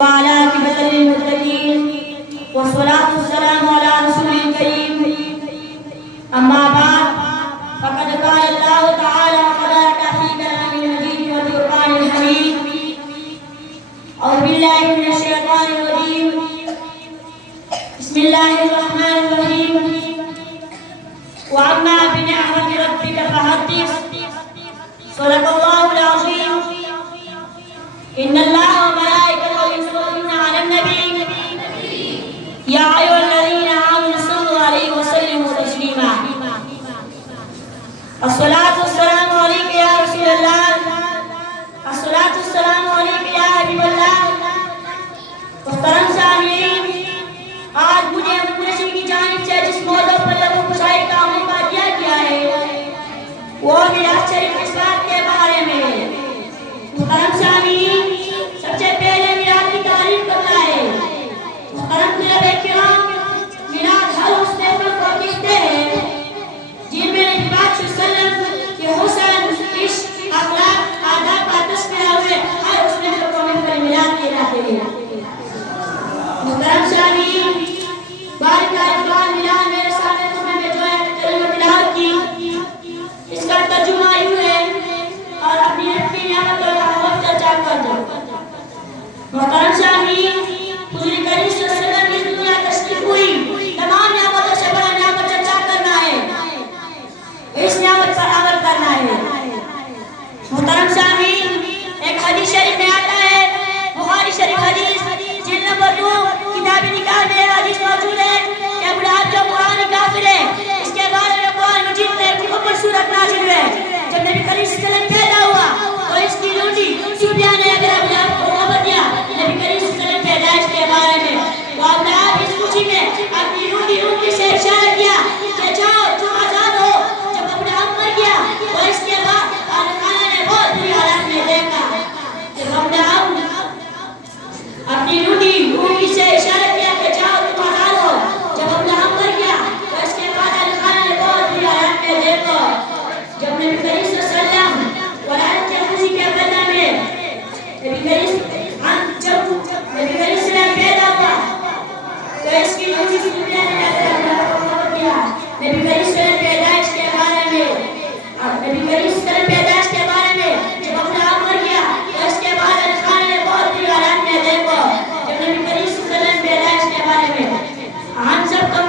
وعلى عاقبة للمتقين والصلاة والسلام على رسول الكريم أما بعد فقد قال الله تعالى وقال في كلامه المجيد والقرآن الحميد أعوذ بالله من الشيطان الرجيم بسم الله الرحمن الرحيم وأما بنعمة ربك فحدث صدق الله العظيم إن الله وملائكته يصلون على النبي يا أيها الذين آمنوا صلوا عليه وسلموا تسليما الصلاة والسلام عليك يا رسول الله الصلاة والسلام عليك يا حبيب الله محترم سامعین آج مجھے منشی کی جانب سے جس موضوع پر لبو کشائی کا موقع دیا گیا ہے وہ میراث شریف اس بات کے بارے میں محترم سامعین سب سے پہلے میراث کی تعریف کرنا ہے محترم طلباء کرام میراث ہر اس نعمت کو کہتے ہیں جن میں نبی پاک صلی اللہ علیہ وسلم کے حسن عشق اخلاق آداب کا تذکرہ ہوئے ہر اس نعمت کو مل کر میراث کہلاتے ہیں محترم سامعین بارک اللہ میلاد میرے سامنے تمہیں میں جو ہے کلمہ تلاوت کی اس کا ترجمہ یوں ہے اور اپنی اپنی نعمتوں کا وقت چرچا کر دو محترم سامعین حضور کریم صلی اللہ علیہ وسلم کی دنیا تشریف ہوئی تمام نعمتوں سے بڑا نعمت چرچا کرنا ہے اس نعمت پر عمل کرنا ہے محترم سامعین ایک حدیث شریف میں آتا ہے بخاری شریف حدیث جلد نمبر 2 کتاب نکاح میں حدیث موجود ہے کہ بڑھاپ جو قرآن کافر ہے اس کے بارے میں قرآن مجید میں ایک اوپر سورت نازل ہوئے جب نبی کریم صلی اللہ علیہ وسلم پیدا ہوا تو اس کی لونڈی سوبیا نے اگر ابو کو خبر دیا نبی کریم صلی اللہ علیہ وسلم پیدائش کے بارے میں تو ابو لہب اس خوشی میں اپنی لونڈی انگلی سے اشارہ کیا کہ جاؤ تم آزاد ہو جب ابو لہب مر گیا تو اس کے بعد خانہ نے بہت بری حالت میں دیکھا جب ابو لہب اپنی لونڈی انگلی سے اشارہ کیا کہ جاؤ تم آزاد ہو جب ابو لہب مر گیا تو اس کے بعد خانہ نے بہت بری حالت میں دیکھا جب نبی کریم صلی اللہ علیہ وسلم ولادت کے خوشی کے بدلہ میں نبی کریم جب نبی کریم صلی اللہ علیہ وسلم پیدا ہوا تو اس کی لونڈی سوبیا نے خبر دیا نبی کریم صلی اللہ علیہ وسلم پیدائش کے بارے میں نبی کریم صلی اللہ علیہ وسلم پیدائش کے بارے میں جب ابو لہب مر گیا تو اس کے بعد خانہ نے بہت بری حالت میں دیکھا جب نبی کریم صلی اللہ علیہ وسلم پیدائش کے بارے میں ہم سب کا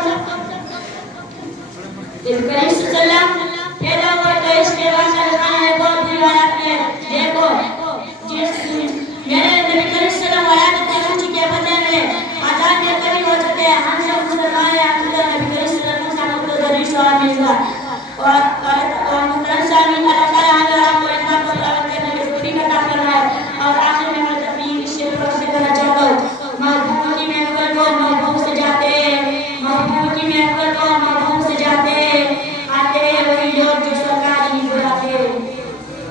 نبی کریم صلی اللہ علیہ وسلم پیدا ہوا تو اس کے بعد خانہ نے بہت بری حالت میں دیکھو میرے نبی کریم صلی اللہ علیہ وسلم ولادت کی خوشی کے بدلے میں آزاد میں کبھی ہو سکتے ہیں ہم سب مسلمان ہیں نبی کریم صلی اللہ علیہ وسلم کا مقدس اور محترم سامعین